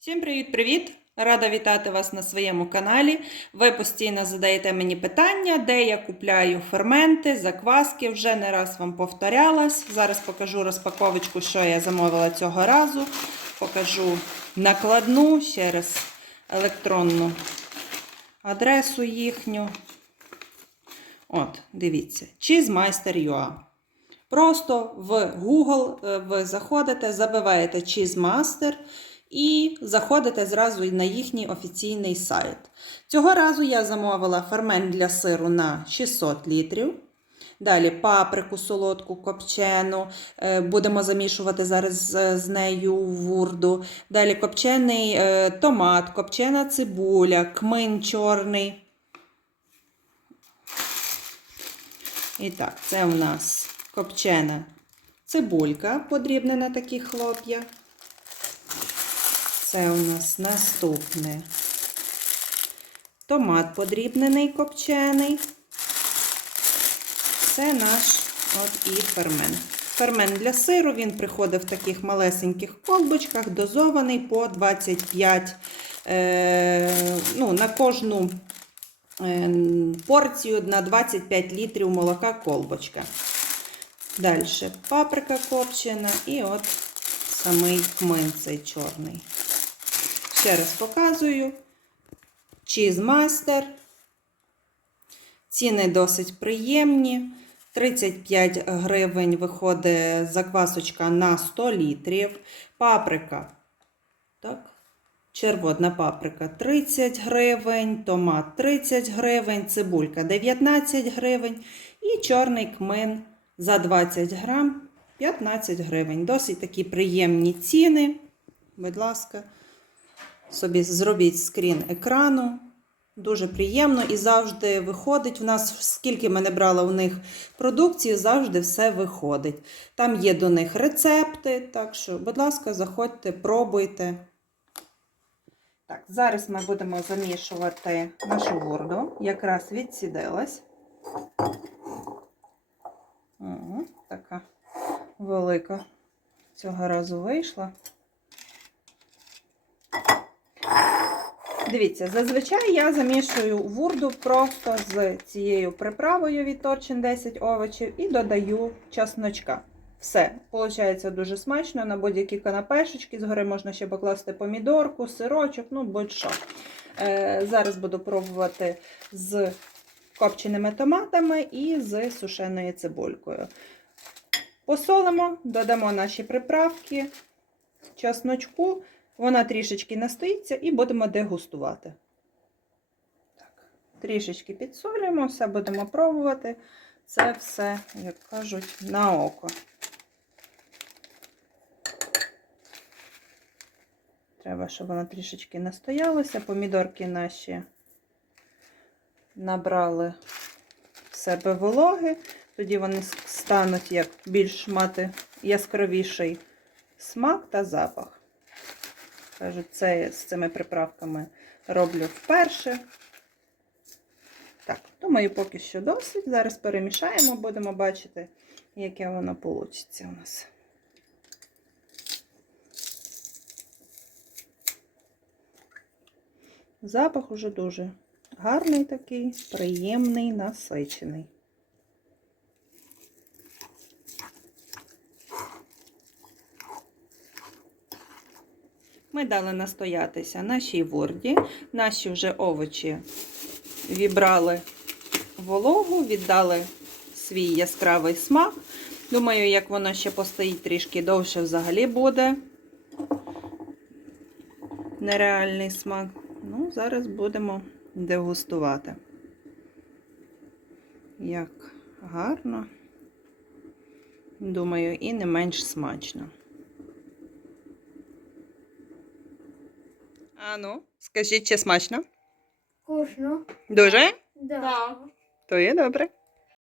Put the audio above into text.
Всім привіт-привіт! Рада вітати вас на своєму каналі. Ви постійно задаєте мені питання, де я купляю ферменти, закваски. Вже не раз вам повторялась. Зараз покажу розпаковочку, що я замовила цього разу. Покажу накладну ще раз електронну адресу їхню. От, дивіться, Cheesemeister.ua. Просто в Google е, ви заходите, забиваєте Cheesemaster і заходите зразу на їхній офіційний сайт. Цього разу я замовила фермент для сиру на 600 літрів. Далі паприку солодку, копчену. е, Будемо замішувати зараз з, нею вурду. Далі копчений е, томат, копчена цибуля, кмин чорний. І так, це у нас копчена цибулька, подрібна на такі хлоп'я. Це у нас наступне. Томат подрібнений копчений. Це наш от і фермент. Фермент для сиру, він приходить в таких малесеньких колбочках, дозований по 25 е, ну, на кожну е, порцію на 25 літрів молока колбочка. Далі паприка копчена і от самий кмин цей чорний. Ще раз показую. Cheesemeister. Ціни досить приємні. 35 гривень виходить заквасочка на 100 літрів. Паприка. Так. Червона паприка 30 гривень, томат 30 гривень, цибулька 19 гривень і чорний кмин за 20 грам 15 гривень. Досить такі приємні ціни. Будь ласка, собі зробіть скрін екрану. Дуже приємно і завжди виходить. В нас, скільки ми не брали у них продукції, завжди все виходить. Там є до них рецепти, так що, будь ласка, заходьте, пробуйте. Так, зараз ми будемо замішувати нашу ворду. Якраз відсідилась. Ого, така велика цього разу вийшла. Дивіться, зазвичай я замішую вурду просто з цією приправою від Торчин 10 овочів і додаю часночка. Все, виходить дуже смачно на будь-які канапешечки. Згори можна ще покласти помідорку, сирочок, ну будь-що. Е, зараз буду пробувати з копченими томатами і з сушеною цибулькою. Посолимо, додамо наші приправки, часночку. Вона трішечки настоїться і будемо дегустувати. Так, Трішечки підсолюємо, все будемо пробувати. Це все, як кажуть, на око. Треба, щоб воно трішечки настоялося. Помідорки наші набрали в себе вологи, тоді вони стануть як більш мати яскравіший смак та запах. Кажу, це з цими приправками роблю вперше. Так, думаю, поки що досить. Зараз перемішаємо, будемо бачити, яке воно вийде у нас. Запах уже дуже гарний такий, приємний, насичений. Ми дали настоятися нашій ворді. Наші вже овочі вібрали вологу, віддали свій яскравий смак. Думаю, як воно ще постоїть трішки довше, взагалі буде нереальний смак. Ну, зараз будемо дегустувати. Як гарно. Думаю, і не менш смачно. А ну, скажіть, чи смачно? Вкусно. Дуже? Да. То є добре.